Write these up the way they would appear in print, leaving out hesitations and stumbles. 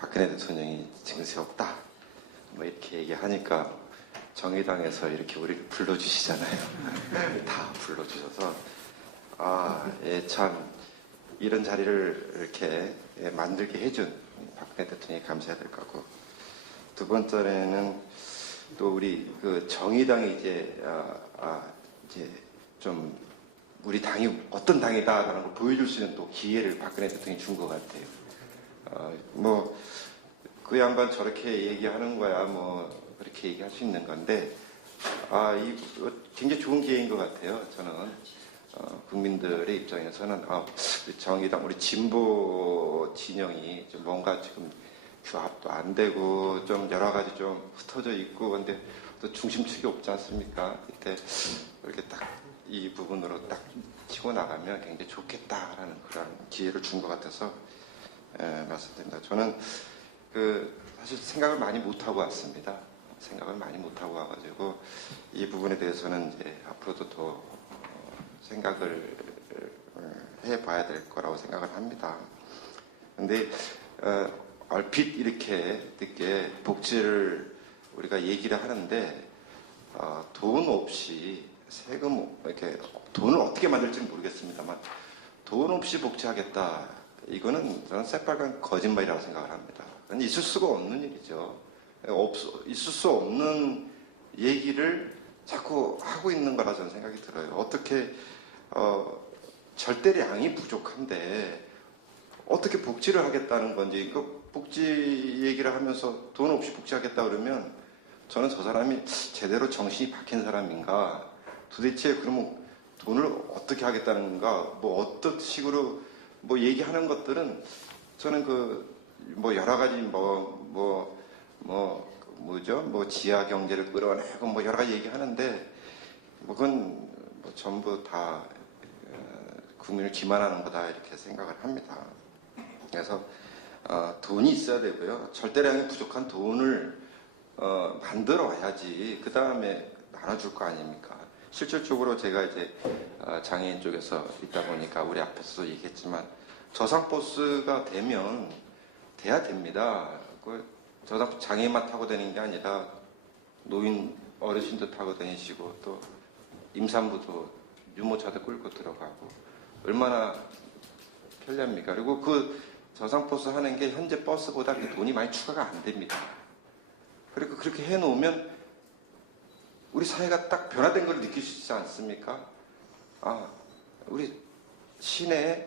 박근혜 대통령이 증세 없다 뭐 이렇게 얘기하니까 정의당에서 이렇게 우리를 불러주시잖아요. 다 불러주셔서 참 이런 자리를 이렇게 만들게 해준 박근혜 대통령이 감사해야 될 거고, 두 번째는 또 우리 그 정의당이 이제 좀 우리 당이 어떤 당이다라는 걸 보여줄 수 있는 또 기회를 박근혜 대통령이 준 것 같아요. 뭐 그 양반 저렇게 얘기하는 거야 뭐 그렇게 얘기할 수 있는 건데 굉장히 좋은 기회인 것 같아요. 저는 국민들의 입장에서는 우리 정의당 우리 진보 진영이 좀 뭔가 지금 규합도 안 되고 좀 여러 가지 좀 흩어져 있고 근데 또 중심축이 없지 않습니까? 이때 이렇게 딱 이 부분으로 딱 치고 나가면 굉장히 좋겠다라는 그런 기회를 준 것 같아서 말씀드립니다. 저는 사실 생각을 많이 못 하고 왔습니다. 생각을 많이 못 하고 와가지고 이 부분에 대해서는 이제 앞으로도 더 생각을 해봐야 될 거라고 생각을 합니다. 근데 얼핏 이렇게 늦게 복지를 우리가 얘기를 하는데 돈 없이 세금 이렇게 돈을 어떻게 만들지는 모르겠습니다만 돈 없이 복지하겠다 이거는 저는 새빨간 거짓말이라고 생각을 합니다. 있을 수가 없는 일이죠. 있을 수 없는 얘기를 자꾸 하고 있는 거라 저는 생각이 들어요. 어떻게 절대량이 부족한데 어떻게 복지를 하겠다는 건지, 그 복지 얘기를 하면서 돈 없이 복지하겠다 그러면 저는 저 사람이 제대로 정신이 박힌 사람인가, 도대체 그러면 돈을 어떻게 하겠다는 건가, 뭐 어떤 식으로 뭐 얘기하는 것들은 저는 뭐 여러 가지 뭐 지하 경제를 끌어내고 뭐 여러 가지 얘기하는데 뭐 그건 뭐 전부 다 국민을 기만하는 거다 이렇게 생각을 합니다. 그래서 돈이 있어야 되고요. 절대량이 부족한 돈을 만들어 와야지 그 다음에 나눠줄 거 아닙니까? 실질적으로 제가 이제 장애인 쪽에서 있다 보니까 우리 앞에서도 얘기했지만 저상버스가 돼야 됩니다. 장애인만 타고 다니는 게 아니라 노인 어르신도 타고 다니시고 또 임산부도 유모차도 끌고 들어가고 얼마나 편리합니까? 그리고 그 저상버스 하는 게 현재 버스보다 돈이 많이 추가가 안 됩니다. 그리고 그렇게 해놓으면 우리 사회가 딱 변화된 걸 느낄 수 있지 않습니까? 우리 시내에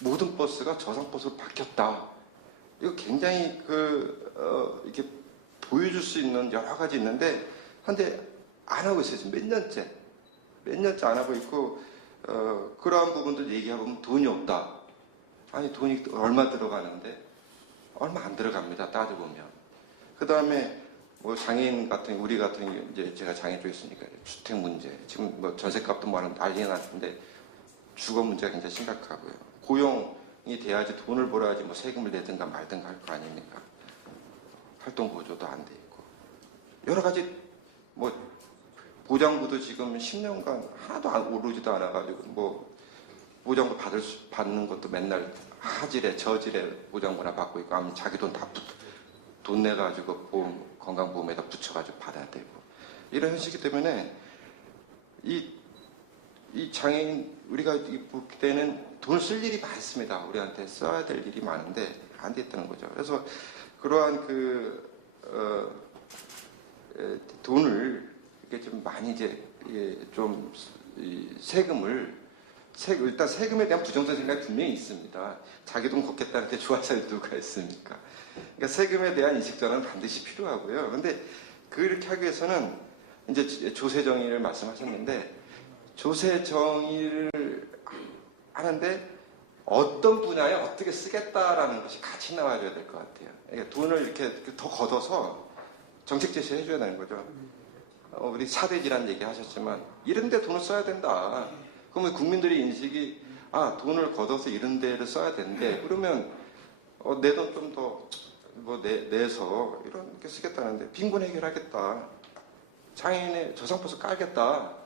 모든 버스가 저상버스로 바뀌었다. 이거 굉장히 이렇게 보여줄 수 있는 여러 가지 있는데, 근데 안 하고 있어요. 지금 몇 년째 안 하고 있고, 그러한 부분들 얘기해보면 돈이 없다. 아니, 돈이 얼마 들어가는데? 얼마 안 들어갑니다. 따져보면. 그 다음에, 뭐 장애인 우리 같은 경우, 이제 제가 장애인 쪽에 있으니까 주택 문제. 지금 뭐 전세값도 뭐 하는 난리가 났는데, 주거 문제가 굉장히 심각하고요. 고용이 돼야지 돈을 벌어야지 뭐 세금을 내든가 말든가 할 거 아닙니까? 활동 보조도 안 돼 있고. 여러 가지, 뭐, 보장부도 지금 10년간 하나도 오르지도 않아가지고, 뭐, 보장부 받는 것도 맨날 하질에 저질에 보장부나 받고 있고, 아니면 자기 돈 내가지고 건강보험에다 붙여가지고 받아야 되고. 이런 현실이기 때문에, 이 장애인, 우리가 볼 때는 돈을 쓸 일이 많습니다. 우리한테 써야 될 일이 많은데, 안 됐다는 거죠. 그래서, 그러한 돈을, 이렇게 좀 많이 일단 세금에 대한 부정적 생각이 분명히 있습니다. 자기 돈 걷겠다는데 좋아할 누가 있습니까? 그러니까 세금에 대한 인식전환은 반드시 필요하고요. 근데 그렇게 하기 위해서는 이제 조세 정의를 말씀하셨는데, 조세 정의를 하는데 어떤 분야에 어떻게 쓰겠다라는 것이 같이 나와줘야 될 것 같아요. 그러니까 돈을 이렇게 더 걷어서 정책 제시를 해줘야 되는 거죠. 우리 사대지란 얘기 하셨지만 이런 데 돈을 써야 된다. 그러면 국민들의 인식이 돈을 걷어서 이런 데를 써야 된대. 그러면 내 돈 좀 더 내서 이렇게 쓰겠다는데 빈곤 해결하겠다. 장애인의 저상버스 깔겠다.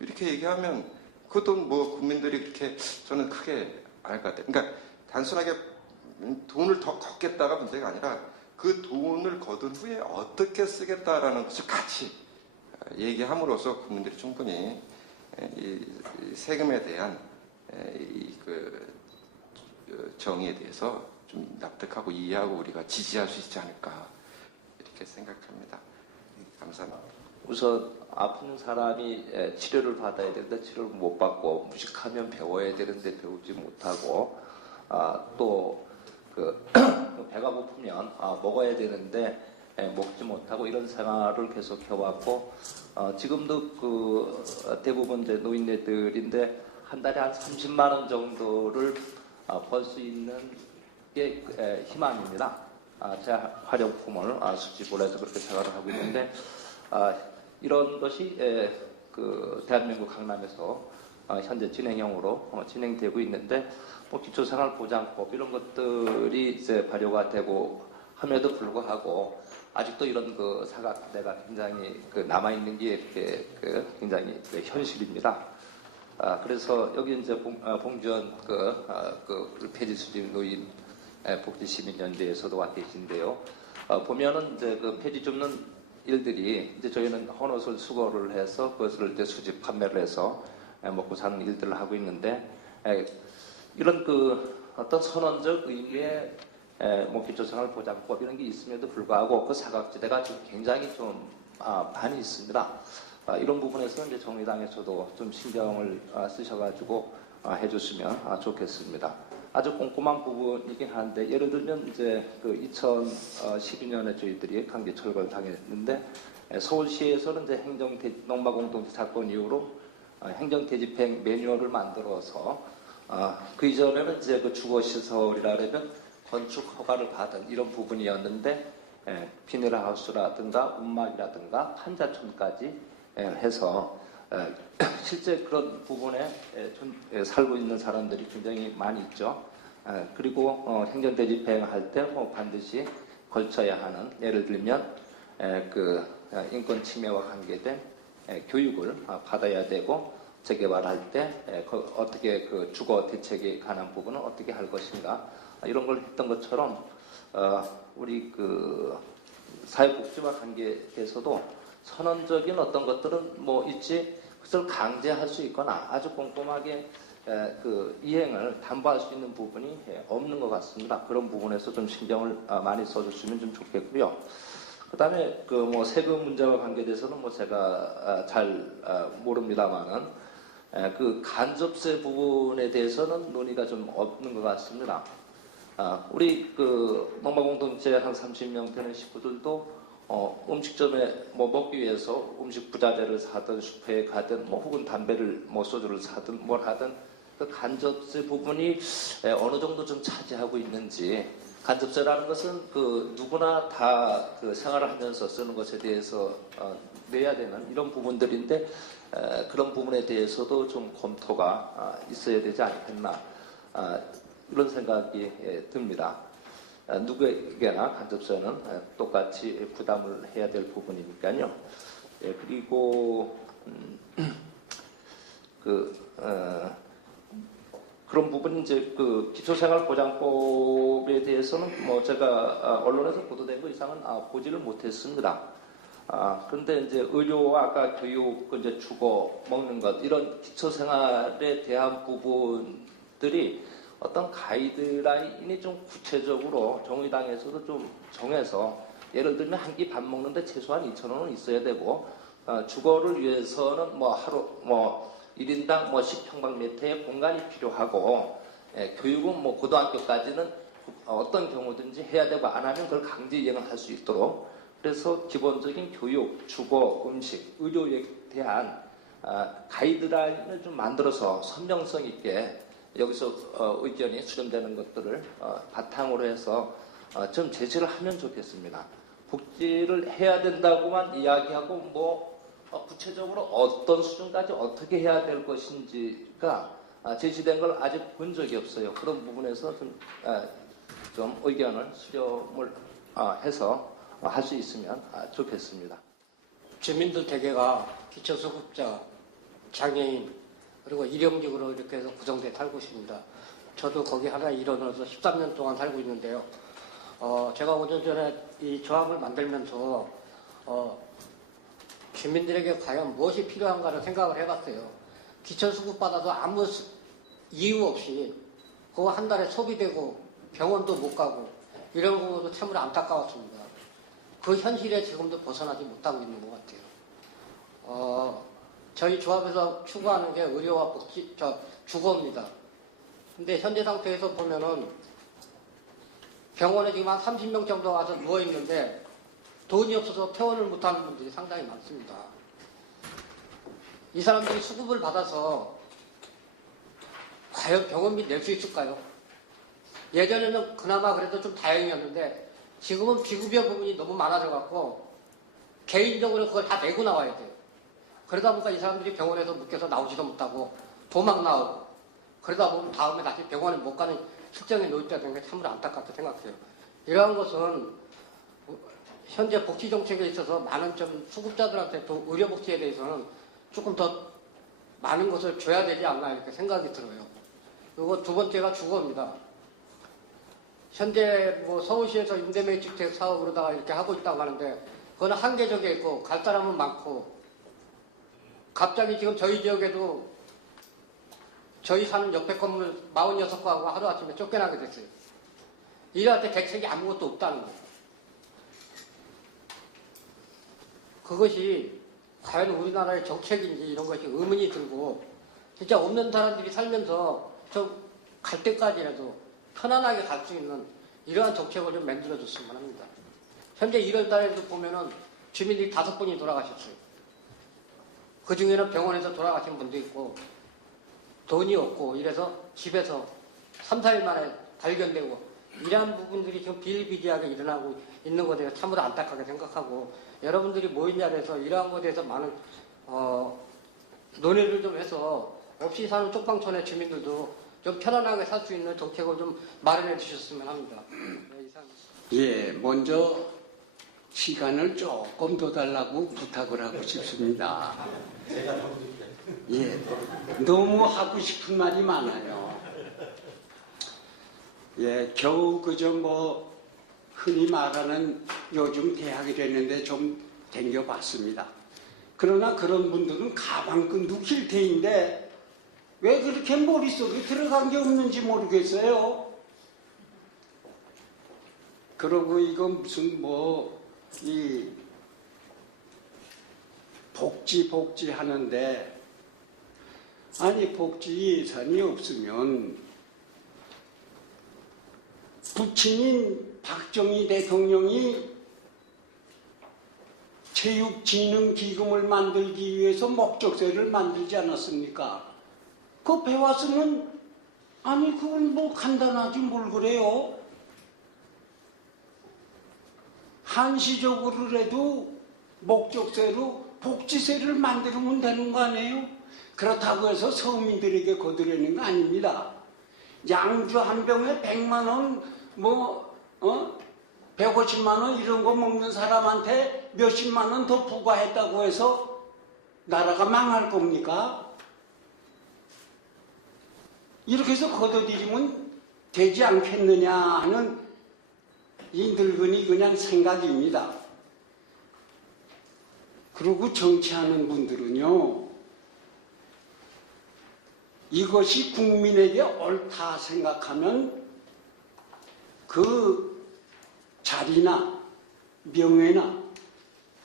이렇게 얘기하면 그 돈 뭐 국민들이 그렇게 저는 크게 안 할 것 같아요. 그러니까 단순하게 돈을 더 걷겠다가 문제가 아니라 그 돈을 거둔 후에 어떻게 쓰겠다라는 것을 같이 얘기함으로써 국민들이 충분히 이 세금에 대한 그 정의에 대해서 좀 납득하고 이해하고 우리가 지지할 수 있지 않을까 이렇게 생각합니다. 감사합니다. 우선 아픈 사람이 치료를 받아야 되는데 치료를 못 받고 무식하면 배워야 되는데 배우지 못하고 또 배가 고프면 먹어야 되는데 먹지 못하고 이런 생활을 계속 해왔고 지금도 그 대부분 이제 노인네들인데 한 달에 한 30만 원 정도를 벌 수 있는 게 희망입니다. 제 화장품을 수집을 해서 그렇게 생활을 하고 있는데 이런 것이 그 대한민국 강남에서 현재 진행형으로 진행되고 있는데 뭐 기초생활보장법 이런 것들이 이제 발효가 되고 함에도 불구하고 아직도 이런 그 사각지대가 굉장히 그 남아 있는 게 굉장히 현실입니다. 그래서 여기 이제 봉주현 그 폐지 수집 노인 복지시민연대에서도 와 계신데요. 보면은 이제 그 폐지 줍는 일들이 이제 저희는 헌옷을 수거를 해서 그것을 이제 수집 판매를 해서 먹고 사는 일들을 하고 있는데 이런 그 어떤 선언적 의미의 뭐 기초생활보장법 이런 게 있음에도 불구하고 그 사각지대가 지금 굉장히 좀 많이 있습니다. 이런 부분에서 이제 정의당에서도 좀 신경을 쓰셔가지고 해주시면 좋겠습니다. 아주 꼼꼼한 부분이긴 한데 예를 들면 이제 그 2012년에 저희들이 강제 철거를 당했는데 서울시에서는 이제 농마공동체 사건 이후로 행정대집행 매뉴얼을 만들어서 그 이전에는 이제 그 주거시설이라 그러면 건축 허가를 받은 이런 부분이었는데 비닐하우스라든가 움막이라든가 판자촌까지 해서 실제 그런 부분에 살고 있는 사람들이 굉장히 많이 있죠. 그리고 행정대집행할 때 뭐 반드시 걸쳐야 하는 예를 들면 그 인권 침해와 관계된 교육을 받아야 되고 재개발할 때 어떻게 그 주거 대책에 관한 부분은 어떻게 할 것인가 이런 걸 했던 것처럼 우리 그 사회복지와 관계에서도 선언적인 어떤 것들은 뭐 있지 그것을 강제할 수 있거나 아주 꼼꼼하게 그 이행을 담보할 수 있는 부분이 없는 것 같습니다. 그런 부분에서 좀 신경을 많이 써주시면 좀 좋겠고요. 그다음에 그 뭐 세금 문제와 관계돼서는 뭐 제가 잘 모릅니다만은 그 간접세 부분에 대해서는 논의가 좀 없는 것 같습니다. 우리 그 농마공동체 한 30명 되는 식구들도 음식점에 뭐 먹기 위해서 음식 부자재를 사든 슈퍼에 가든 뭐 혹은 담배를 뭐 소주를 사든 뭘 하든 그 간접세 부분이 어느 정도 좀 차지하고 있는지 간접세라는 것은 그 누구나 다 그 생활을 하면서 쓰는 것에 대해서 내야 되는 이런 부분들인데 그런 부분에 대해서도 좀 검토가 있어야 되지 않겠나 이런 생각이 듭니다. 누구에게나 간접세는 똑같이 부담을 해야 될 부분이니까요. 그리고 그런 부분 이제 그 기초생활보장법에 대해서는 뭐 제가 언론에서 보도된 거 이상은 보지를 못했습니다. 그런데 이제 의료와 아까 교육, 이제 주거, 먹는 것 이런 기초생활에 대한 부분들이 어떤 가이드라인이 좀 구체적으로 정의당에서도 좀 정해서 예를 들면 한 끼 밥 먹는데 최소한 2,000원은 있어야 되고 주거를 위해서는 뭐 하루 뭐 1인당 뭐 10평방미터의 공간이 필요하고 교육은 뭐 고등학교까지는 어떤 경우든지 해야 되고 안 하면 그걸 강제 이행을 할 수 있도록 그래서 기본적인 교육, 주거, 음식, 의료에 대한 가이드라인을 좀 만들어서 선명성 있게 여기서 의견이 수렴되는 것들을 바탕으로 해서 좀 제시를 하면 좋겠습니다. 복지를 해야 된다고만 이야기하고 뭐 구체적으로 어떤 수준까지 어떻게 해야 될 것인지가 제시된 걸 아직 본 적이 없어요. 그런 부분에서 좀 의견을 수렴을 해서 할 수 있으면 좋겠습니다. 주민들 대개가 기초수급자, 장애인 그리고 일용직으로 이렇게 해서 구성돼 살고 있습니다. 저도 거기 하나 일원으로서 13년 동안 살고 있는데요. 제가 5년 전에 이 조합을 만들면서 주민들에게 과연 무엇이 필요한가를 생각을 해봤어요. 기초수급 받아도 아무 이유 없이 그거 한 달에 소비되고 병원도 못 가고 이런 것도 참으로 안타까웠습니다. 그 현실에 지금도 벗어나지 못하고 있는 것 같아요. 저희 조합에서 추구하는 게 의료와 주거입니다. 근데 현재 상태에서 보면은 병원에 지금 한 30명 정도 와서 누워있는데 돈이 없어서 퇴원을 못하는 분들이 상당히 많습니다. 이 사람들이 수급을 받아서 과연 병원비 낼 수 있을까요? 예전에는 그나마 그래도 좀 다행이었는데 지금은 비급여 부분이 너무 많아져갖고 개인적으로 그걸 다 내고 나와야 돼요. 그러다 보니까 이 사람들이 병원에서 묶여서 나오지도 못하고 도망 나오고 그러다 보면 다음에 다시 병원에 못 가는 실정에 놓였다는 게 참으로 안타깝게 생각해요. 이러한 것은 현재 복지 정책에 있어서 많은 좀 수급자들한테 또 의료복지에 대해서는 조금 더 많은 것을 줘야 되지 않나 이렇게 생각이 들어요. 그리고 두 번째가 주거입니다. 현재 뭐 서울시에서 임대매입주택 사업으로다가 이렇게 하고 있다고 하는데 그건 한계적에 있고 갈 사람은 많고 갑자기 지금 저희 지역에도 저희 사는 옆에 건물 46가구가 하루아침에 쫓겨나게 됐어요. 일할 때 대책이 아무것도 없다는 거예요. 그것이 과연 우리나라의 정책인지 이런 것이 의문이 들고 진짜 없는 사람들이 살면서 좀 갈 때까지라도 편안하게 갈 수 있는 이러한 정책을 좀 만들어줬으면 합니다. 현재 1월 달에도 보면은 주민들이 5분이 돌아가셨어요. 그 중에는 병원에서 돌아가신 분도 있고 돈이 없고 이래서 집에서 3, 4일 만에 발견되고 이러한 부분들이 지금 비일비재하게 일어나고 있는 것에 대해서 참으로 안타깝게 생각하고 여러분들이 모인 자리에서 이러한 것에 대해서 많은 논의를 좀 해서 없이 사는 쪽방촌의 주민들도 좀 편안하게 살 수 있는 정책을 좀 마련해 주셨으면 합니다. 네, 이상. 예, 먼저 시간을 조금 더 달라고 부탁을 하고 싶습니다. 예, 너무 하고 싶은 말이 많아요. 예, 겨우 그저 뭐 흔히 말하는 요즘 대학이 됐는데 좀 댕겨봤습니다. 그러나 그런 분들은 가방끈도 길테인데 왜 그렇게 머릿속에 들어간 게 없는지 모르겠어요. 그러고 이거 무슨 이 복지 하는데 아니 복지 예산이 없으면 부친인 박정희 대통령이 체육진흥기금을 만들기 위해서 목적세를 만들지 않았습니까? 그거 배웠으면 아니 그건 뭐 간단하지 뭘 그래요? 한시적으로라도 목적세로 복지세를 만들면 되는 거 아니에요? 그렇다고 해서 서민들에게 거두려는 거 아닙니다. 양주 한 병에 100만 원, 150만 원 이런 거 먹는 사람한테 몇십만 원 더 부과했다고 해서 나라가 망할 겁니까? 이렇게 해서 걷어들이면 되지 않겠느냐 하는 이 늙은이 그냥 생각입니다. 그리고 정치하는 분들은요, 이것이 국민에게 옳다 생각하면 그 자리나 명예나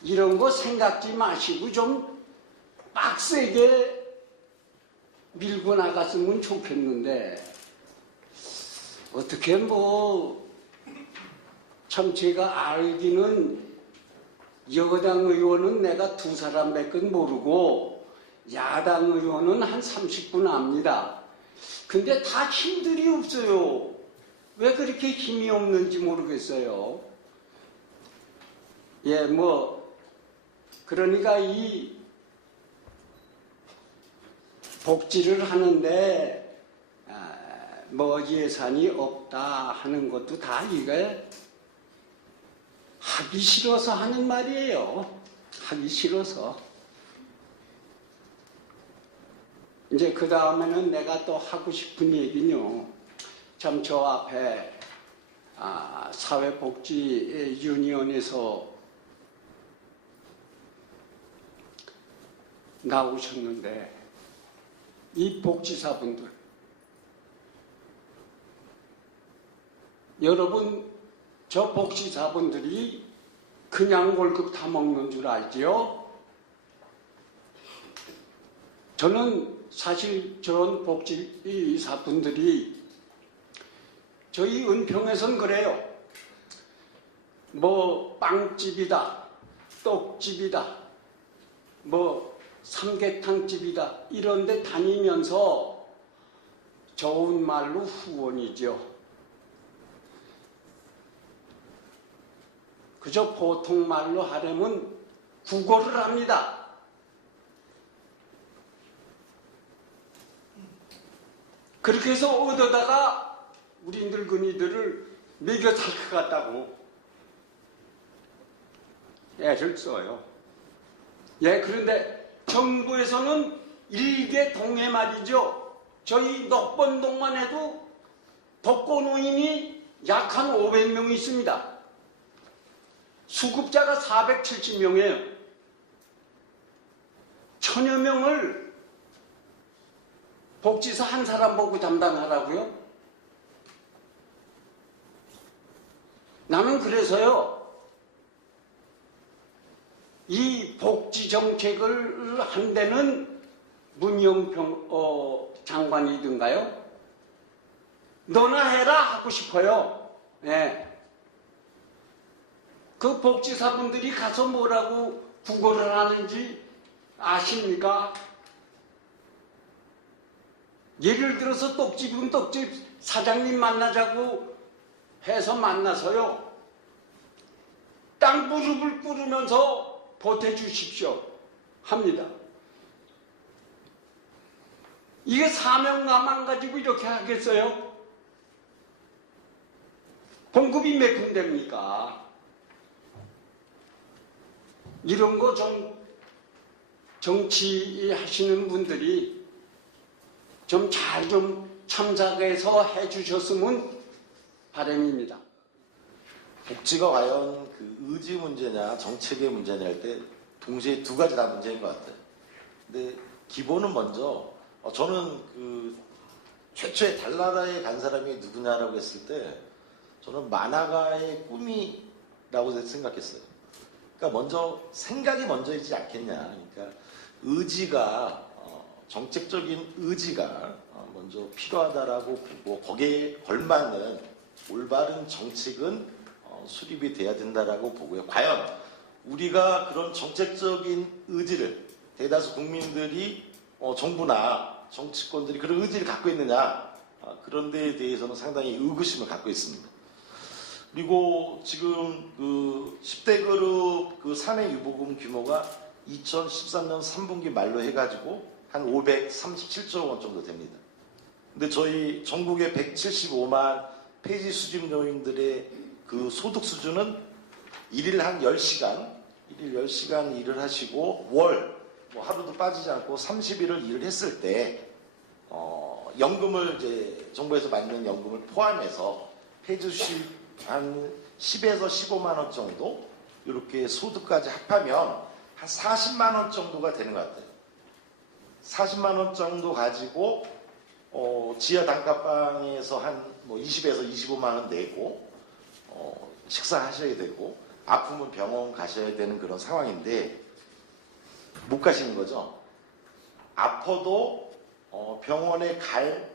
이런 거 생각지 마시고 좀 빡세게 밀고 나갔으면 좋겠는데 어떻게 참 제가 알기는 여당 의원은 내가 2사람밖에 모르고 야당 의원은 한 30분 압니다. 근데 다 힘들이 없어요. 왜 그렇게 힘이 없는지 모르겠어요. 예, 그러니까 이 복지를 하는데 예산이 없다 하는 것도 다 이게 하기 싫어서 하는 말이에요. 하기 싫어서. 이제 그 다음에는 내가 또 하고 싶은 얘기는요. 참 저 앞에 사회복지 유니온에서 나오셨는데 이 복지사분들 여러분 저 복지사분들이 그냥 월급 다 먹는 줄 알지요? 저는 사실 저런 복지사분들이 저희 은평에선 그래요. 뭐 빵집이다, 떡집이다, 뭐 삼계탕집이다 이런 데 다니면서 좋은 말로 후원이죠. 그저 보통 말로 하려면 구걸을 합니다. 그렇게 해서 얻어다가 우리 늙은이들을 먹여 살 것 같다고 애를 써요. 예, 그런데 정부에서는 일개 동해 말이죠. 저희 녹번동만 해도 독거노인이 약 한 500명이 있습니다. 수급자가 470명이에요. 1000여 명을 복지사 한 사람 보고 담당하라고요? 나는 그래서요, 이 복지 정책을 한 데는 문영평 장관이든가요? 너나 해라 하고 싶어요. 예. 그 복지사분들이 가서 뭐라고 구걸을 하는지 아십니까? 예를 들어서 떡집은 떡집 사장님 만나자고 해서 만나서요. 땅 무릎을 꿇으면서 보태주십시오 합니다. 이게 사명감만 가지고 이렇게 하겠어요? 봉급이 몇 푼 됩니까? 이런 거 좀 정치하시는 분들이 좀 잘 좀 참작해서 해주셨으면 바람입니다. 복지가 과연 그 의지 문제냐 정책의 문제냐 할 때 동시에 두 가지 다 문제인 것 같아요. 근데 기본은 먼저 저는 그 최초에 달나라에 간 사람이 누구냐라고 했을 때 저는 만화가의 꿈이라고 생각했어요. 그러니까 먼저 생각이 먼저이지 않겠냐. 그러니까 의지가 정책적인 의지가 먼저 필요하다라고 보고 거기에 걸맞는 올바른 정책은 수립이 돼야 된다라고 보고요. 과연 우리가 그런 정책적인 의지를 대다수 국민들이 정부나 정치권들이 그런 의지를 갖고 있느냐 그런 데에 대해서는 상당히 의구심을 갖고 있습니다. 그리고 지금 그 10대 그룹 그 사내 유보금 규모가 2013년 3분기 말로 해가지고 한 537조 원 정도 됩니다. 근데 저희 전국의 175만 폐지 수집 요인들의 그 소득 수준은 일일 한 10시간, 일일 10시간 일을 하시고 월 뭐 하루도 빠지지 않고 30일을 일을 했을 때 연금을 이제 정부에서 받는 연금을 포함해서 폐지 수집 한 10에서 15만 원 정도 이렇게 소득까지 합하면 한 40만 원 정도가 되는 것 같아요. 40만 원 정도 가지고 지하 단칸방에서 한 뭐 20에서 25만 원 내고 식사하셔야 되고 아프면 병원 가셔야 되는 그런 상황인데 못 가시는 거죠. 아파도 병원에 갈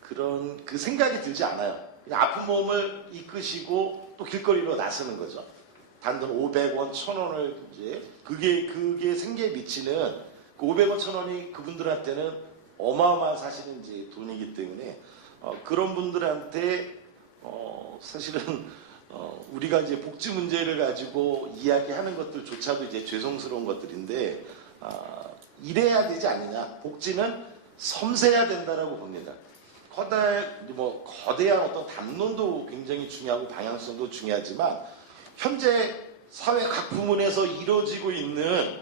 그런 그 생각이 들지 않아요. 그냥 아픈 몸을 이끄시고 또 길거리로 나서는 거죠. 단돈 500원, 1000원을 이제 그게 생계에 미치는 그 500원, 1000원이 그분들한테는 어마어마한 사실은 이제 돈이기 때문에 그런 분들한테 사실은 우리가 이제 복지 문제를 가지고 이야기하는 것들조차도 이제 죄송스러운 것들인데 이래야 되지 않느냐. 복지는 섬세해야 된다라고 봅니다. 거대한 어떤 담론도 굉장히 중요하고 방향성도 중요하지만 현재 사회 각 부문에서 이루어지고 있는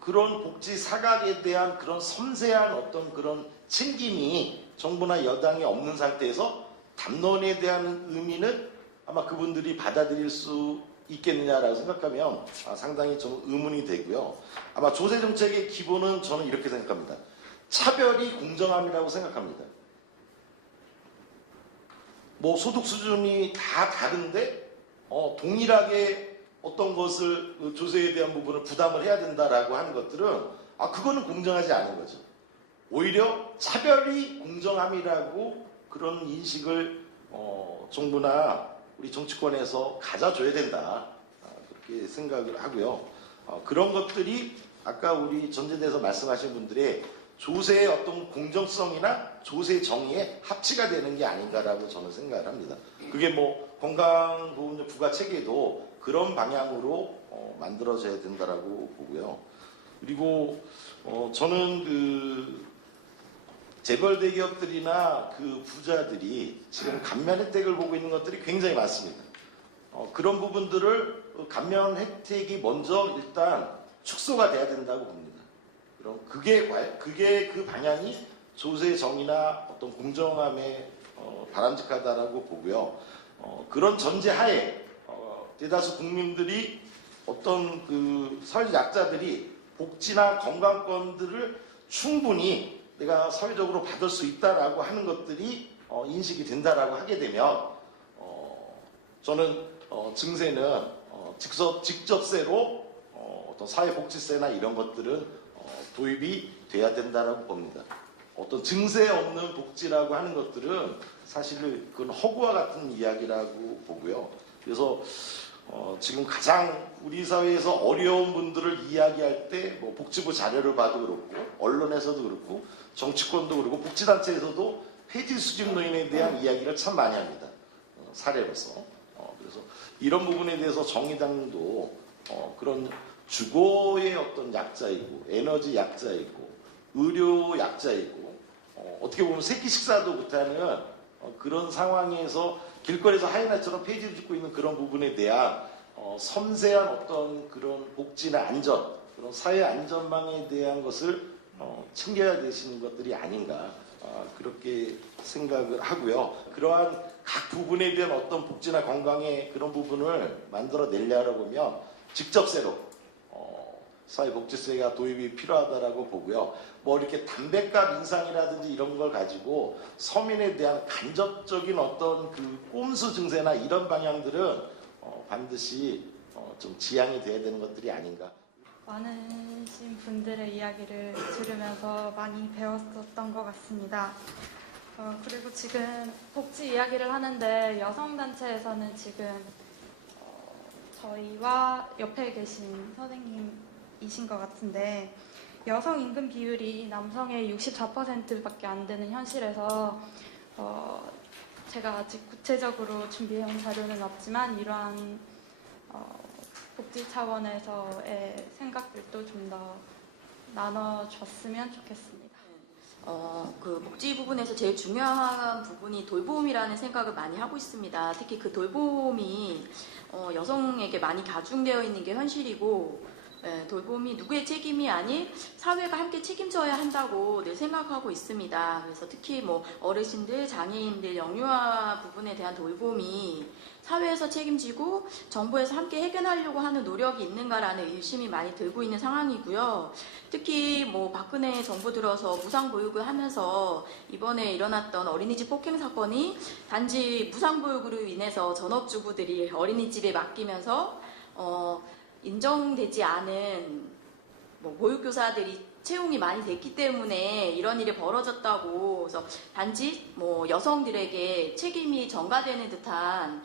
그런 복지 사각에 대한 그런 섬세한 어떤 그런 챙김이 정부나 여당이 없는 상태에서 담론에 대한 의미는 아마 그분들이 받아들일 수 있겠느냐라고 생각하면 상당히 좀 의문이 되고요. 아마 조세 정책의 기본은 저는 이렇게 생각합니다. 차별이 공정함이라고 생각합니다. 뭐 소득 수준이 다 다른데 동일하게 어떤 것을 조세에 대한 부분을 부담을 해야 된다라고 하는 것들은 그거는 공정하지 않은 거죠. 오히려 차별이 공정함이라고 그런 인식을 정부나 우리 정치권에서 가져줘야 된다. 그렇게 생각을 하고요. 그런 것들이 아까 우리 전제대에서 말씀하신 분들의 조세의 어떤 공정성이나 조세 정의에 합치가 되는 게 아닌가라고 저는 생각을 합니다. 그게 뭐 건강보험료 부과 체계도 그런 방향으로 만들어져야 된다라고 보고요. 그리고 저는 그 재벌 대기업들이나 그 부자들이 지금 감면 혜택을 보고 있는 것들이 굉장히 많습니다. 그런 부분들을 감면 혜택이 먼저 일단 축소가 돼야 된다고 봅니다. 그럼 그게 그 방향이 조세 정의나 어떤 공정함에 바람직하다라고 보고요. 그런 전제하에 대다수 국민들이 어떤 그 사회 약자들이 복지나 건강권들을 충분히 내가 사회적으로 받을 수 있다라고 하는 것들이 인식이 된다라고 하게 되면 저는 증세는 직접세로 어떤 사회복지세나 이런 것들은 도입이 돼야 된다라고 봅니다. 어떤 증세 없는 복지라고 하는 것들은 사실 그건 허구와 같은 이야기라고 보고요. 그래서 지금 가장 우리 사회에서 어려운 분들을 이야기할 때 뭐 복지부 자료를 봐도 그렇고 언론에서도 그렇고 정치권도 그렇고 복지단체에서도 폐지 수집 노인에 대한 이야기를 참 많이 합니다. 사례로서. 그래서 이런 부분에 대해서 정의당도 그런 주거의 어떤 약자이고 에너지 약자이고 의료 약자이고 어떻게 보면 새끼 식사도 못하는 그런 상황에서 길거리에서 하이에나처럼 폐지를 짓고 있는 그런 부분에 대한 섬세한 어떤 그런 복지나 안전, 그런 사회 안전망에 대한 것을 챙겨야 되시는 것들이 아닌가 그렇게 생각을 하고요. 그러한 각 부분에 대한 어떤 복지나 건강의 그런 부분을 만들어내려고 하면 직접세로 사회복지세가 도입이 필요하다라고 보고요. 뭐 이렇게 담배값 인상이라든지 이런 걸 가지고 서민에 대한 간접적인 어떤 그 꼼수 증세나 이런 방향들은 반드시 좀 지양이 돼야 되는 것들이 아닌가. 많으신 분들의 이야기를 들으면서 많이 배웠었던 것 같습니다. 그리고 지금 복지 이야기를 하는데 여성단체에서는 지금 저희와 옆에 계신 선생님이신 것 같은데 여성 임금 비율이 남성의 64%밖에 안 되는 현실에서 제가 아직 구체적으로 준비해온 자료는 없지만 이러한 복지 차원에서의 생각들도 좀 더 나눠줬으면 좋겠습니다. 그 복지 부분에서 제일 중요한 부분이 돌봄이라는 생각을 많이 하고 있습니다. 특히 그 돌봄이 여성에게 많이 가중되어 있는 게 현실이고 돌봄이 누구의 책임이 아닌 사회가 함께 책임져야 한다고 늘 생각하고 있습니다. 그래서 특히 뭐 어르신들, 장애인들, 영유아 부분에 대한 돌봄이 사회에서 책임지고 정부에서 함께 해결하려고 하는 노력이 있는가라는 의심이 많이 들고 있는 상황이고요. 특히 뭐 박근혜 정부 들어서 무상보육을 하면서 이번에 일어났던 어린이집 폭행 사건이 단지 무상보육으로 인해서 전업주부들이 어린이집에 맡기면서 인정되지 않은 뭐 보육교사들이 채용이 많이 됐기 때문에 이런 일이 벌어졌다고 그래서 단지 뭐 여성들에게 책임이 전가되는 듯한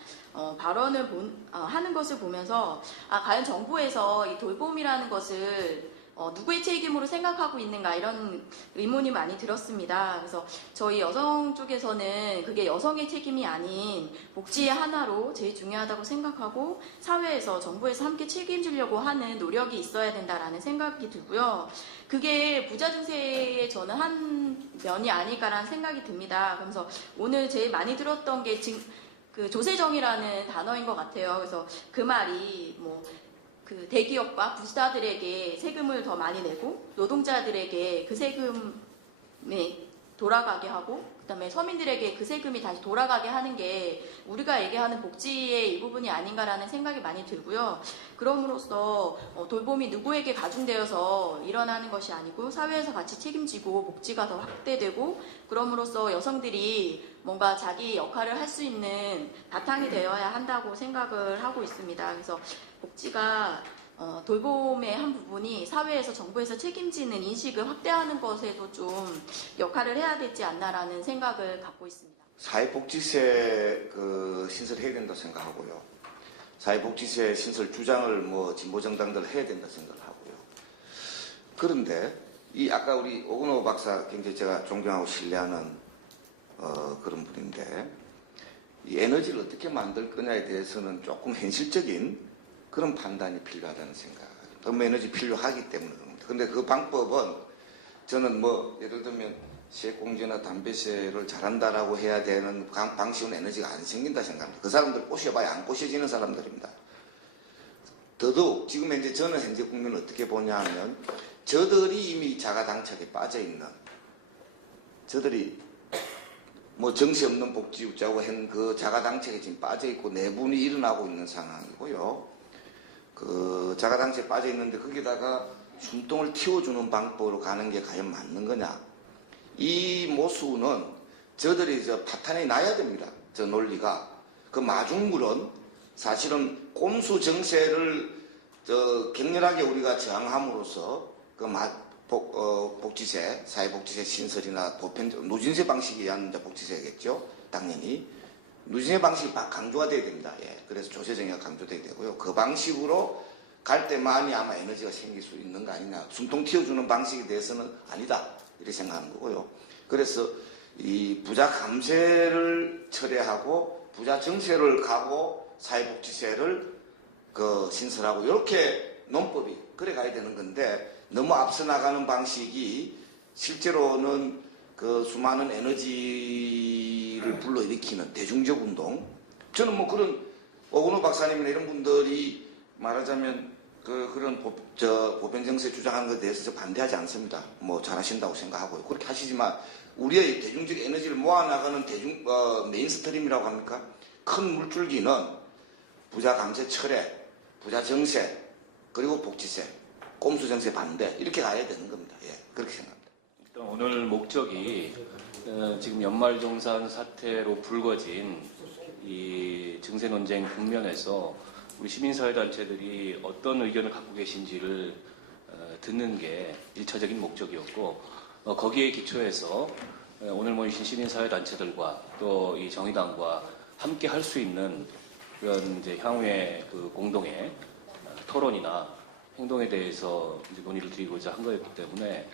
발언을 하는 것을 보면서 과연 정부에서 이 돌봄이라는 것을 누구의 책임으로 생각하고 있는가 이런 의문이 많이 들었습니다. 그래서 저희 여성 쪽에서는 그게 여성의 책임이 아닌 복지의 하나로 제일 중요하다고 생각하고 사회에서 정부에서 함께 책임지려고 하는 노력이 있어야 된다라는 생각이 들고요. 그게 부자 증세의 저는 한 면이 아닐까라는 생각이 듭니다. 그래서 오늘 제일 많이 들었던 게 그 조세정이라는 단어인 것 같아요. 그래서 그 말이 뭐 그 대기업과 부자들에게 세금을 더 많이 내고 노동자들에게 그 세금이 돌아가게 하고 그다음에 서민들에게 그 세금이 다시 돌아가게 하는 게 우리가 얘기하는 복지의 일부분이 아닌가라는 생각이 많이 들고요. 그럼으로써 돌봄이 누구에게 가중되어서 일어나는 것이 아니고 사회에서 같이 책임지고 복지가 더 확대되고 그럼으로써 여성들이 뭔가 자기 역할을 할 수 있는 바탕이 되어야 한다고 생각을 하고 있습니다. 그래서 복지가 돌봄의 한 부분이 사회에서 정부에서 책임지는 인식을 확대하는 것에도 좀 역할을 해야 되지 않나라는 생각을 갖고 있습니다. 사회복지세 신설해야 된다 생각하고요. 사회복지세 신설 주장을 진보 정당들 해야 된다 생각하고요. 그런데 이 아까 우리 오근호 박사 굉장히 제가 존경하고 신뢰하는 그런 분인데 이 에너지를 어떻게 만들 거냐에 대해서는 조금 현실적인 그런 판단이 필요하다는 생각. 너무 에너지 필요하기 때문에 그럽니다. 근데 그 방법은 저는 예를 들면 세공제나 담배세를 잘한다라고 해야 되는 방식은 에너지가 안 생긴다 생각합니다. 그 사람들 꼬셔봐야 안 꼬셔지는 사람들입니다. 더더욱 지금 현재 저는 현재 국민을 어떻게 보냐 하면 저들이 이미 자가당착에 빠져있는 저들이 정시 없는 복지 웃자고 한 그 자가당착에 지금 빠져있고 내분이 일어나고 있는 상황이고요. 그 자가당착에 빠져있는데 거기다가 숨통을 틔워주는 방법으로 가는 게 과연 맞는 거냐. 이 모수는 저들이 파탄이 나야 됩니다. 저 논리가. 그 마중물은 사실은 꼼수 정세를 격렬하게 우리가 저항함으로써 그 복지세, 사회복지세 신설이나 누진세 방식에 의한 복지세겠죠. 당연히. 누진세 방식이 강조가 돼야 됩니다. 예. 그래서 조세정의가 강조돼야 되고요. 그 방식으로 갈 때만이 아마 에너지가 생길 수 있는 거 아니냐. 숨통 틔워주는 방식에 대해서는 아니다. 이렇게 생각하는 거고요. 그래서 이 부자 감세를 철회하고 부자 정세를 가고 사회복지세를 신설하고 이렇게 논법이 그래 가야 되는 건데 너무 앞서 나가는 방식이 실제로는 그 수많은 에너지를 불러일으키는 대중적 운동. 저는 그런 오근호 박사님이나 이런 분들이 말하자면 그런 보편정세 주장하는 것에 대해서 반대하지 않습니다. 잘하신다고 생각하고요. 그렇게 하시지만 우리의 대중적 에너지를 모아나가는 메인스트림이라고 합니까? 큰 물줄기는 부자 감세 철회, 부자 정세, 그리고 복지세, 꼼수 정세 반대 이렇게 가야 되는 겁니다. 예, 그렇게 생각합니다. 일단 오늘 목적이 지금 연말정산 사태로 불거진 이 증세 논쟁 국면에서 우리 시민사회단체들이 어떤 의견을 갖고 계신지를 듣는 게 1차적인 목적이었고 거기에 기초해서 오늘 모이신 시민사회단체들과 또 이 정의당과 함께 할 수 있는 그런 이제 향후의 그 공동의 토론이나 행동에 대해서 이제 논의를 드리고자 한 거였기 때문에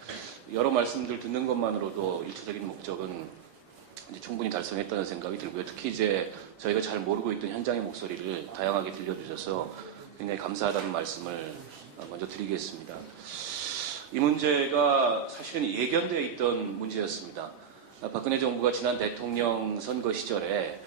여러 말씀들 듣는 것만으로도 1차적인 목적은 이제 충분히 달성했다는 생각이 들고요. 특히 이제 저희가 잘 모르고 있던 현장의 목소리를 다양하게 들려주셔서 굉장히 감사하다는 말씀을 먼저 드리겠습니다. 이 문제가 사실은 예견되어 있던 문제였습니다. 박근혜 정부가 지난 대통령 선거 시절에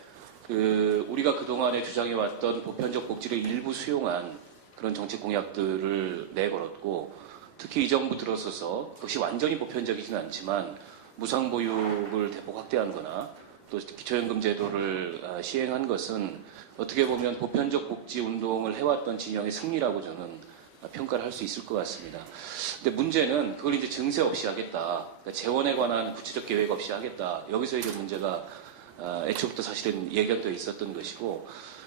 우리가 그동안에 주장해왔던 보편적 복지를 일부 수용한 그런 정책 공약들을 내걸었고 특히 이 정부 들어서서 그것이 완전히 보편적이지는 않지만 무상보육을 대폭 확대한 거나 또 기초연금 제도를 시행한 것은 어떻게 보면 보편적 복지 운동을 해왔던 진영의 승리라고 저는 평가를 할 수 있을 것 같습니다. 근데 문제는 그걸 이제 증세 없이 하겠다. 그러니까 재원에 관한 구체적 계획 없이 하겠다. 여기서 이제 문제가 애초부터 사실은 예견되어 있었던 것이고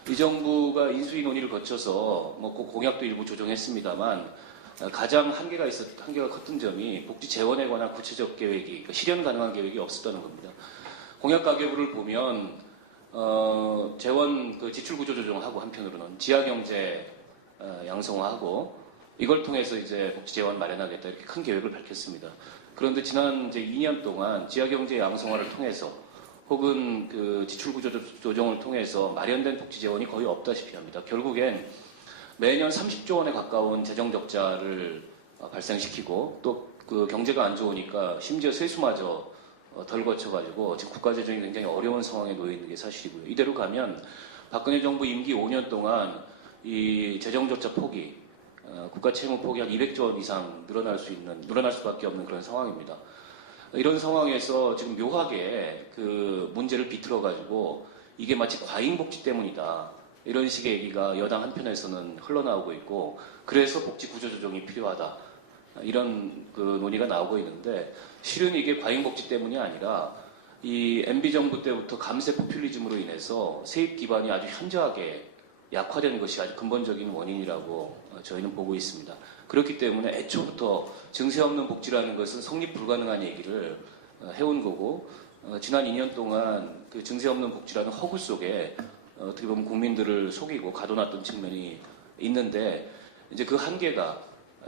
이 정부가 인수위 논의를 거쳐서 그 공약도 일부 조정했습니다만 가장 한계가 컸던 점이 복지 재원에 관한 구체적 계획이 그러니까 실현 가능한 계획이 없었다는 겁니다. 공약 가계부를 보면 재원 지출 구조 조정하고 한편으로는 지하 경제 양성화하고 이걸 통해서 이제 복지 재원 마련하겠다 이렇게 큰 계획을 밝혔습니다. 그런데 지난 이제 2년 동안 지하 경제 양성화를 통해서 혹은 지출 구조 조정을 통해서 마련된 복지 재원이 거의 없다시피 합니다. 결국엔 매년 30조 원에 가까운 재정 적자를 발생시키고 또 경제가 안 좋으니까 심지어 세수마저 덜 거쳐가지고 지금 국가 재정이 굉장히 어려운 상황에 놓여 있는 게 사실이고요. 이대로 가면 박근혜 정부 임기 5년 동안 이 재정 적자 폭이 국가 채무 폭이 한 200조 원 이상 늘어날 수밖에 없는 그런 상황입니다. 이런 상황에서 지금 묘하게 그 문제를 비틀어 가지고 이게 마치 과잉복지 때문이다. 이런 식의 얘기가 여당 한편에서는 흘러나오고 있고, 그래서 복지 구조 조정이 필요하다. 이런 그 논의가 나오고 있는데, 실은 이게 과잉복지 때문이 아니라 이 MB 정부 때부터 감세 포퓰리즘으로 인해서 세입 기반이 아주 현저하게 약화되는 것이 아주 근본적인 원인이라고 저희는 보고 있습니다. 그렇기 때문에 애초부터 증세 없는 복지라는 것은 성립 불가능한 얘기를 해온 거고, 지난 2년 동안 그 증세 없는 복지라는 허구 속에 어떻게 보면 국민들을 속이고 가둬놨던 측면이 있는데, 이제 그 한계가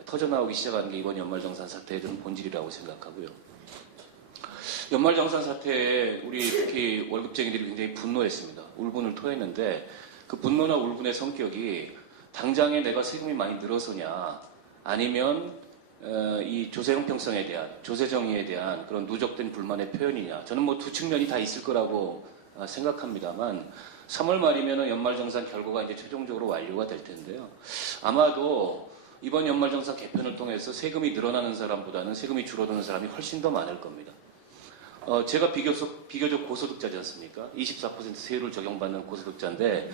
터져나오기 시작한 게 이번 연말정산 사태의 좀 본질이라고 생각하고요. 연말정산 사태에 우리 특히 월급쟁이들이 굉장히 분노했습니다. 울분을 토했는데, 그 분노나 울분의 성격이 당장에 내가 세금이 많이 늘어서냐, 아니면 이 조세 형평성에 대한, 조세 정의에 대한 그런 누적된 불만의 표현이냐. 저는 뭐 두 측면이 다 있을 거라고 생각합니다만, 3월 말이면 연말정산 결과가 이제 최종적으로 완료가 될 텐데요. 아마도 이번 연말정산 개편을 통해서 세금이 늘어나는 사람보다는 세금이 줄어드는 사람이 훨씬 더 많을 겁니다. 제가 비교적 고소득자지 않습니까? 24% 세율을 적용받는 고소득자인데,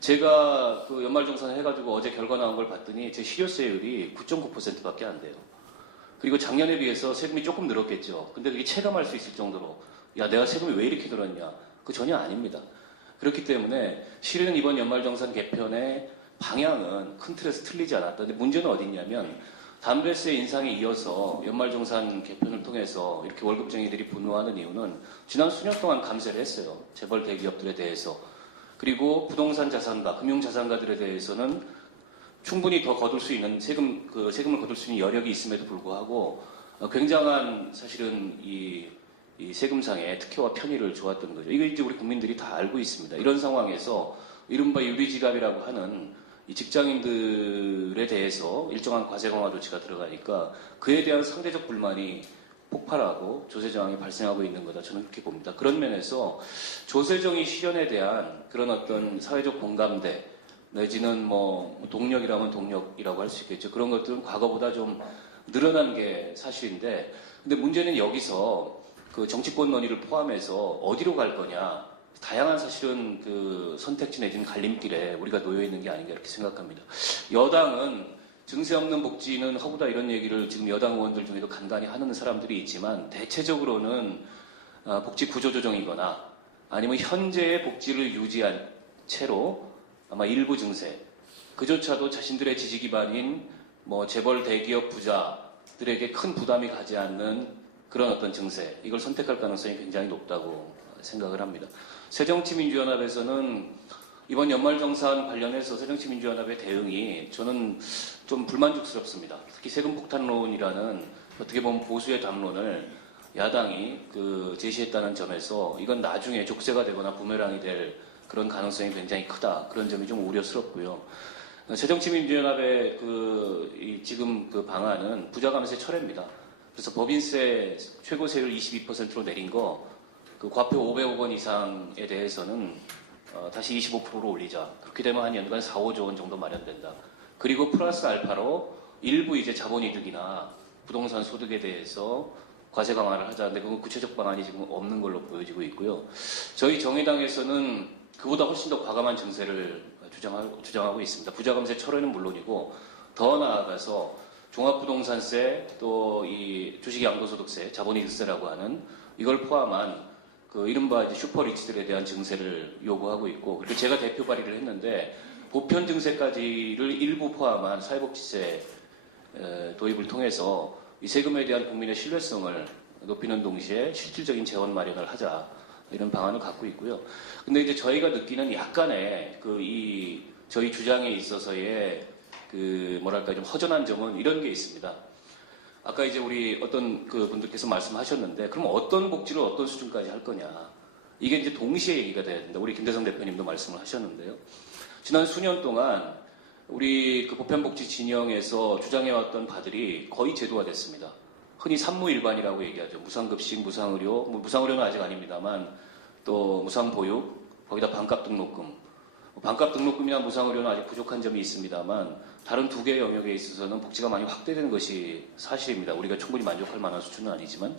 제가 그 연말정산 해가지고 어제 결과 나온 걸 봤더니 제 실효세율이 9.9%밖에 안 돼요. 그리고 작년에 비해서 세금이 조금 늘었겠죠. 근데 그게 체감할 수 있을 정도로, 야, 내가 세금이 왜 이렇게 늘었냐? 그거 전혀 아닙니다. 그렇기 때문에 실은 이번 연말정산 개편의 방향은 큰 틀에서 틀리지 않았다. 근데 문제는 어디 있냐면, 담배세 인상에 이어서 연말정산 개편을 통해서 이렇게 월급쟁이들이 분노하는 이유는 지난 수년 동안 감세를 했어요. 재벌 대기업들에 대해서. 그리고 부동산 자산가, 금융 자산가들에 대해서는 충분히 더 거둘 수 있는 세금을 거둘 수 있는 여력이 있음에도 불구하고 굉장한 사실은 이 세금상의 특혜와 편의를 주었던 거죠. 이거 이제 우리 국민들이 다 알고 있습니다. 이런 상황에서 이른바 유리지갑이라고 하는 이 직장인들에 대해서 일정한 과세 강화 조치가 들어가니까 그에 대한 상대적 불만이 폭발하고 조세저항이 발생하고 있는 거다. 저는 그렇게 봅니다. 그런 면에서 조세정의 실현에 대한 그런 어떤 사회적 공감대 내지는 뭐 동력이라면 동력이라고 할 수 있겠죠. 그런 것들은 과거보다 좀 늘어난 게 사실인데, 근데 문제는 여기서 그 정치권 논의를 포함해서 어디로 갈 거냐, 다양한 사실은 그 선택지 내지는 갈림길에 우리가 놓여 있는 게 아닌가 이렇게 생각합니다. 여당은 증세 없는 복지는 허구다 이런 얘기를 지금 여당 의원들 중에도 간간히 하는 사람들이 있지만, 대체적으로는 복지 구조 조정이거나 아니면 현재의 복지를 유지한 채로 아마 일부 증세, 그조차도 자신들의 지지 기반인 뭐 재벌 대기업 부자들에게 큰 부담이 가지 않는 그런 어떤 증세, 이걸 선택할 가능성이 굉장히 높다고 생각을 합니다. 새정치민주연합에서는 이번 연말정산 관련해서 새정치민주연합의 대응이 저는 좀 불만족스럽습니다. 특히 세금 폭탄론이라는 어떻게 보면 보수의 담론을 야당이 제시했다는 점에서 이건 나중에 족쇄가 되거나 부메랑이 될 그런 가능성이 굉장히 크다. 그런 점이 좀 우려스럽고요. 새정치민주연합의 지금 그 방안은 부자감세 철회입니다. 그래서 법인세 최고세율 22%로 내린 거, 그 과표 500억 원 이상에 대해서는 다시 25%로 올리자. 그렇게 되면 한 연간 4, 5조 원 정도 마련된다. 그리고 플러스 알파로 일부 이제 자본이득이나 부동산 소득에 대해서 과세 강화를 하자는데, 그건 구체적 방안이 지금 없는 걸로 보여지고 있고요. 저희 정의당에서는 그보다 훨씬 더 과감한 증세를 주장하고 있습니다. 부자감세 철회는 물론이고, 더 나아가서 종합부동산세, 또 이 주식 양도소득세, 자본이득세라고 하는 이걸 포함한 그 이른바 이제 슈퍼리치들에 대한 증세를 요구하고 있고, 그리고 제가 대표 발의를 했는데 보편 증세까지를 일부 포함한 사회복지세 도입을 통해서 이 세금에 대한 국민의 신뢰성을 높이는 동시에 실질적인 재원 마련을 하자, 이런 방안을 갖고 있고요. 근데 이제 저희가 느끼는 약간의 저희 주장에 있어서의 뭐랄까 좀 허전한 점은 이런 게 있습니다. 아까 이제 우리 어떤 분들께서 말씀하셨는데, 그럼 어떤 복지를 어떤 수준까지 할 거냐. 이게 이제 동시에 얘기가 돼야 된다. 우리 김대성 대표님도 말씀을 하셨는데요. 지난 수년 동안 우리 보편복지 진영에서 주장해왔던 바들이 거의 제도화됐습니다. 흔히 산무일반이라고 얘기하죠. 무상급식, 무상의료, 무상의료는 아직 아닙니다만, 또 무상보육, 거기다 반값 등록금. 반값 등록금이나 무상의료는 아직 부족한 점이 있습니다만, 다른 두 개의 영역에 있어서는 복지가 많이 확대되는 것이 사실입니다. 우리가 충분히 만족할 만한 수준은 아니지만,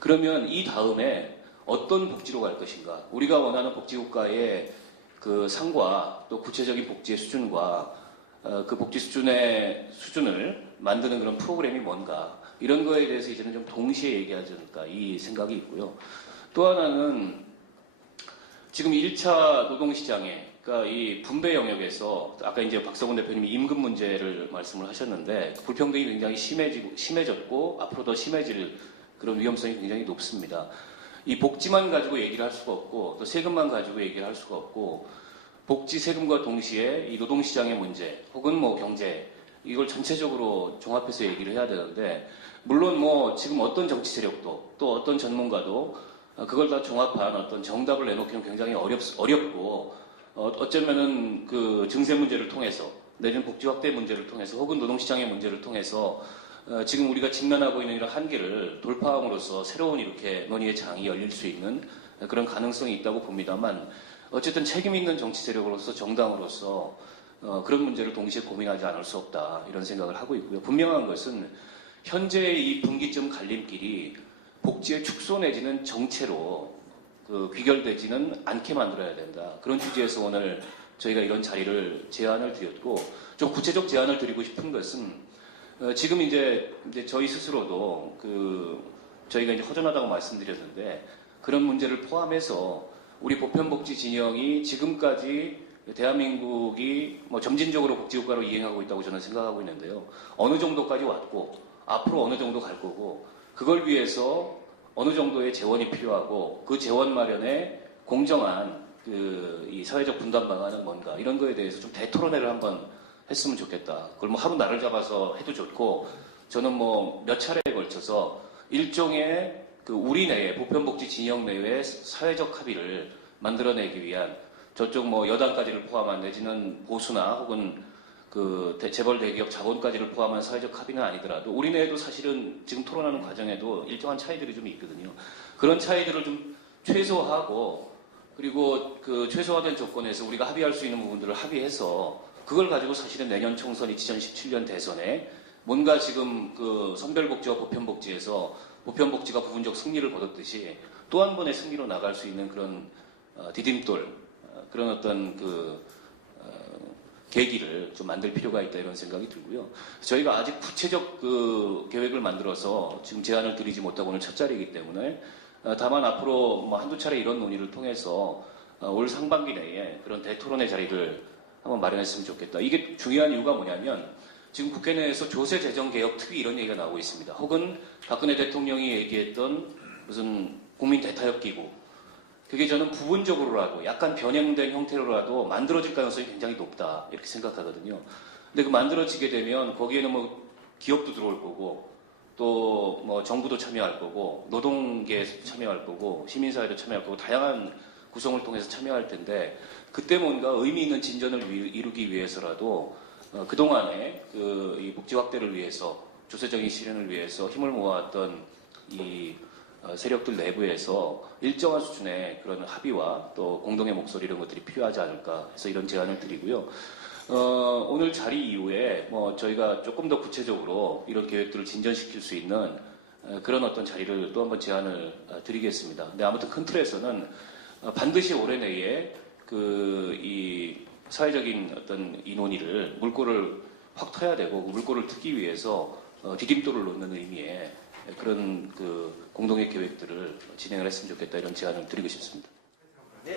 그러면 이 다음에 어떤 복지로 갈 것인가? 우리가 원하는 복지국가의 그 상과 또 구체적인 복지의 수준과 그 복지 수준을 만드는 그런 프로그램이 뭔가 이런 거에 대해서 이제는 좀 동시에 얘기하지 않을까 이 생각이 있고요. 또 하나는 지금 1차 노동시장에 그러니까 이 분배 영역에서 아까 이제 박성훈 대표님이 임금 문제를 말씀을 하셨는데 불평등이 굉장히 심해졌고 앞으로 더 심해질 그런 위험성이 굉장히 높습니다. 이 복지만 가지고 얘기를 할 수가 없고 또 세금만 가지고 얘기를 할 수가 없고 복지 세금과 동시에 이 노동시장의 문제 혹은 뭐 경제 이걸 전체적으로 종합해서 얘기를 해야 되는데 물론 뭐 지금 어떤 정치 세력도 또 어떤 전문가도 그걸 다 종합한 어떤 정답을 내놓기는 굉장히 어렵고 어쩌면은 그 증세 문제를 통해서 내지는 복지 확대 문제를 통해서 혹은 노동시장의 문제를 통해서 지금 우리가 직면하고 있는 이런 한계를 돌파함으로써 새로운 이렇게 논의의 장이 열릴 수 있는 그런 가능성이 있다고 봅니다만 어쨌든 책임 있는 정치 세력으로서 정당으로서 그런 문제를 동시에 고민하지 않을 수 없다 이런 생각을 하고 있고요. 분명한 것은 현재의 이 분기점 갈림길이 복지의 축소 내지는 정체로 귀결되지는 않게 만들어야 된다. 그런 취지에서 오늘 저희가 이런 자리를 제안을 드렸고 좀 구체적 제안을 드리고 싶은 것은 지금 이제 저희 스스로도 저희가 이제 허전하다고 말씀드렸는데 그런 문제를 포함해서 우리 보편복지 진영이 지금까지 대한민국이 뭐 점진적으로 복지국가로 이행하고 있다고 저는 생각하고 있는데요. 어느 정도까지 왔고 앞으로 어느 정도 갈 거고 그걸 위해서 어느 정도의 재원이 필요하고 그 재원 마련에 공정한 이 사회적 분담 방안은 뭔가 이런 거에 대해서 좀 대토론회를 한번 했으면 좋겠다. 그걸 뭐 하루 날을 잡아서 해도 좋고 저는 뭐 몇 차례에 걸쳐서 일종의 우리 내에 보편복지 진영 내외의 사회적 합의를 만들어내기 위한 저쪽 뭐 여당까지를 포함한 내지는 보수나 혹은 재벌 대기업 자본까지를 포함한 사회적 합의는 아니더라도 우리 내에도 사실은 지금 토론하는 과정에도 일정한 차이들이 좀 있거든요. 그런 차이들을 좀 최소화하고 그리고 그 최소화된 조건에서 우리가 합의할 수 있는 부분들을 합의해서 그걸 가지고 사실은 내년 총선 2017년 대선에 뭔가 지금 선별복지와 보편복지에서 보편복지가 부분적 승리를 거뒀듯이 또 한 번의 승리로 나갈 수 있는 그런 디딤돌 그런 어떤 계기를 좀 만들 필요가 있다 이런 생각이 들고요. 저희가 아직 구체적 계획을 만들어서 지금 제안을 드리지 못하고 오늘 첫 자리이기 때문에 다만 앞으로 뭐 한두 차례 이런 논의를 통해서 올 상반기 내에 그런 대토론의 자리를 한번 마련했으면 좋겠다. 이게 중요한 이유가 뭐냐면 지금 국회 내에서 조세재정개혁특위 이런 얘기가 나오고 있습니다. 혹은 박근혜 대통령이 얘기했던 무슨 국민 대타협기구 그게 저는 부분적으로라도 약간 변형된 형태로라도 만들어질 가능성이 굉장히 높다 이렇게 생각하거든요. 근데 만들어지게 되면 거기에는 뭐 기업도 들어올 거고 또 뭐 정부도 참여할 거고 노동계 참여할 거고 시민사회도 참여할 거고 다양한 구성을 통해서 참여할 텐데 그때 뭔가 의미 있는 진전을 이루기 위해서라도 그동안에 이 복지 확대를 위해서 조세적인 실현을 위해서 힘을 모아왔던 이 세력들 내부에서 일정한 수준의 그런 합의와 또 공동의 목소리 이런 것들이 필요하지 않을까 해서 이런 제안을 드리고요. 오늘 자리 이후에 뭐 저희가 조금 더 구체적으로 이런 계획들을 진전시킬 수 있는 그런 어떤 자리를 또 한번 제안을 드리겠습니다. 근데 아무튼 큰 틀에서는 반드시 올해 내에 이 사회적인 어떤 이 논의를 물꼬를 확 터야 되고 그 물꼬를 트기 위해서 디딤돌을 놓는 의미의 그런 공동의 계획들을 진행을 했으면 좋겠다 이런 제안을 드리고 싶습니다. 네.